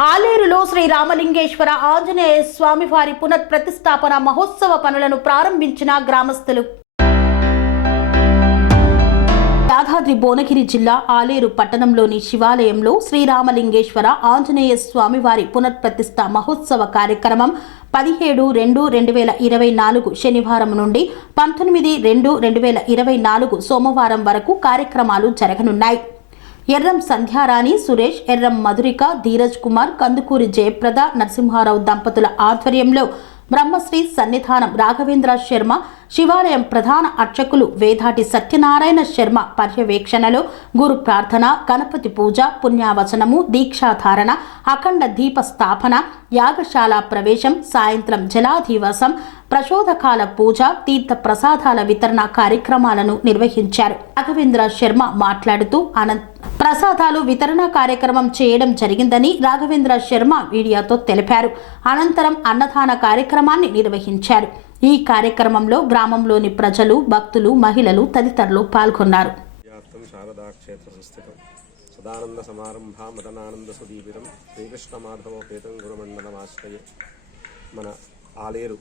ఆలేరులో శ్రీ రామలింగేశ్వర ఆంజనేయ స్వామివారి పునఃప్రతిష్ఠాపన మహోత్సవ పనులను ప్రారంభించిన గ్రామస్తులు. యాదాద్రి భువనగిరి జిల్లా ఆలేరు పట్టణంలోని శివాలయంలో శ్రీరామలింగేశ్వర ఆంజనేయ స్వామివారి పునఃప్రతిష్ఠ మహోత్సవ కార్యక్రమం 17-2-2024 శనివారం నుండి 19-2-2024 సోమవారం వరకు కార్యక్రమాలు జరగనున్నాయి. ఎర్రం సంధ్యారాణి, సురేష్, ఎర్రం మధురిక, ధీరజ్ కుమార్, కందుకూరి జయప్రద, నరసింహారావు దంపతుల ఆధ్వర్యంలో బ్రహ్మశ్రీ సన్నిధానం రాఘవేంద్ర శర్మ, శివాలయం ప్రధాన అర్చకులు వేదాటి సత్యనారాయణ శర్మ పర్యవేక్షణలో గురు ప్రార్థన, గణపతి పూజ, పుణ్యావచనము, దీక్షాధారణ, అఖండ దీప స్థాపన, యాగశాల ప్రవేశం, సాయంత్రం జలాధివాసం, ప్రచోదకాల పూజ, తీర్థ ప్రసాదాల వితరణ కార్యక్రమాలను నిర్వహించారు. రాఘవేంద్ర శర్మ మాట్లాడుతూ ప్రసాదాలు వితరణ కార్యక్రమం చేయడం జరిగిందని రాఘవేంద్ర శర్మ మీడియాతో తెలిపారు. అనంతరం అన్నదాన కార్యక్రమాన్ని నిర్వహించారు. ఈ కార్యక్రమంలో గ్రామంలోని ప్రజలు, భక్తులు, మహిళలు తదితరులు పాల్గొన్నారు. సదానంద సమారంభా మదనానంద సుదీపిరం శ్రీకృష్ణ మాధవోపేతం గురుమండలమాశ్రయే. మన ఆలేరు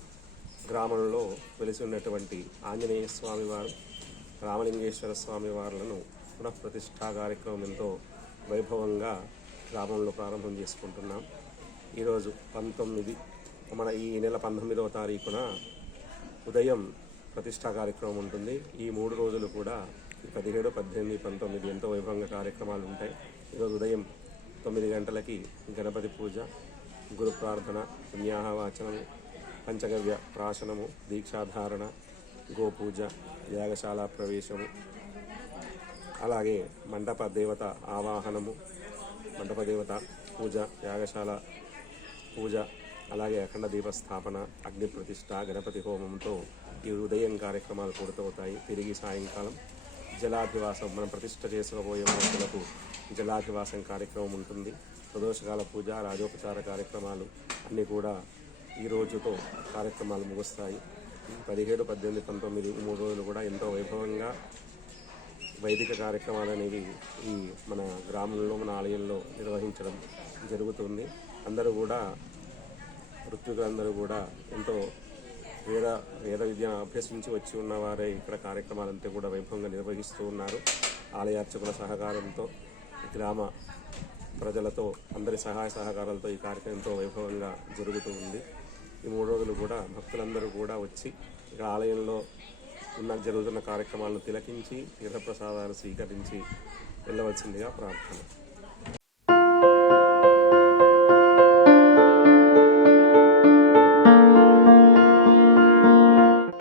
గ్రామంలో వెలిసి ఉన్నటువంటి ఆంజనేయ స్వామివారు, రామలింగేశ్వర స్వామివార్లను పునఃప్రతిష్ఠా కార్యక్రమం ఎంతో వైభవంగా గ్రామంలో ప్రారంభం చేసుకుంటున్నాం. ఈరోజు ఈ నెల 19వ తారీఖున ఉదయం ప్రతిష్ఠా కార్యక్రమం ఉంటుంది. ఈ 3 రోజులు కూడా 17, 18, 19 ఎంతో వైభవంగా కార్యక్రమాలు ఉంటాయి. ఈరోజు ఉదయం 9 గంటలకి గణపతి పూజ, గురు ప్రార్థన, పుణ్యాహవాచనము, పంచగవ్య ప్రాశనము, దీక్షాధారణ, గోపూజ, యాగశాల ప్రవేశము, అలాగే మండప దేవత ఆవాహనము, మండప దేవత పూజ, యాగశాల పూజ, అలాగే అఖండ దీప స్థాపన, అగ్ని ప్రతిష్ఠ, గణపతి హోమంతో ఈ ఉదయం కార్యక్రమాలు పూర్తవుతాయి. తిరిగి సాయంకాలం జలాధివాసం, మనం ప్రతిష్ఠ చేసుకోబోయే మూర్తులకు జలాధివాసం కార్యక్రమం ఉంటుంది. ప్రదోషకాల పూజ, రాజోపచార కార్యక్రమాలు అన్నీ కూడా ఈ రోజుతో కార్యక్రమాలు ముగుస్తాయి. 17, 18, 19 ఈ 3 రోజులు కూడా ఎంతో వైభవంగా వైదిక కార్యక్రమాలు అనేవి ఈ మన గ్రామంలో, మన ఆలయంలో నిర్వహించడం జరుగుతుంది. అందరూ కూడా ఋత్వికులందరూ కూడా ఎంతో వేద విద్యను అభ్యసించి వచ్చి ఉన్నవారే ఇక్కడ కార్యక్రమాలంతా కూడా వైభవంగా నిర్వహిస్తూ ఉన్నారు. ఆలయ అర్చకుల సహకారంతో, గ్రామ ప్రజలతో, అందరి సహాయ సహకారాలతో ఈ కార్యక్రమం ఎంతో వైభవంగా జరుగుతూ ఉంది. ఈ 3 రోజులు కూడా భక్తులందరూ కూడా వచ్చి ఇక్కడ ఆలయంలో జరుగుతున్న కార్యక్రమాలను తిలకించి తీర్థప్రసాదాలు స్వీకరించి వెళ్ళవలసిందిగా ప్రార్థన.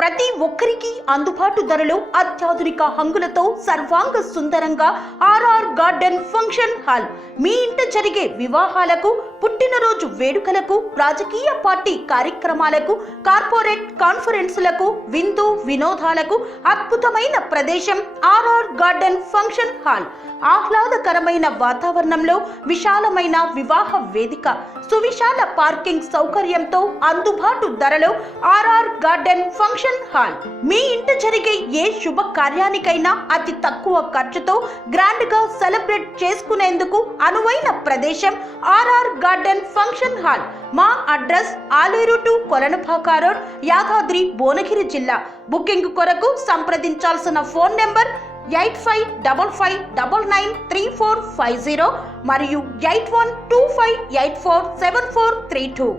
ప్రతి ఒక్కరికి అందుబాటు ధరలో అత్యాధునిక హంగులతో సర్వాంగ సుందరంగా ఆర్ఆర్ గార్డెన్ ఫంక్షన్ హాల్. మీ ఇంట జరిగే వివాహాలకు, పుట్టినరోజు వేడుకలకు, రాజకీయ పార్టీ కార్యక్రమాలకు, కార్పొరేట్ కాన్ఫరెన్సులకు, విందు వినోదాలకు అద్భుతమైన ప్రదేశం ఆర్ఆర్ గార్డెన్ ఫంక్షన్ హాల్. ఆహ్లాదకరమైన వాతావరణంలో విశాలమైన వివాహ వేదిక, సువిశాల పార్కింగ్ సౌకర్యంతో అందుబాటు ధరలో ఆర్ఆర్ గార్డెన్ ఫంక్షన్ హాల్. మీ ఇంట జరిగే ఏ శుభ కార్యానికైనా అతి తక్కువ ఖర్చుతో గ్రాండ్ గా సెలబ్రేట్ చేసుకునేందుకు అనువైన ప్రదేశం ఆర్ఆర్ గార్డెన్ ఫంక్షన్ హాల్. మా address Aleru to Kolanupaka road, Yadadri Bhuvanagiri జిల్లా. బుకింగ్ కొరకు సంప్రదించాల్సిన ఫోన్ నెంబర్ 8555993450 మరియు 8125847432.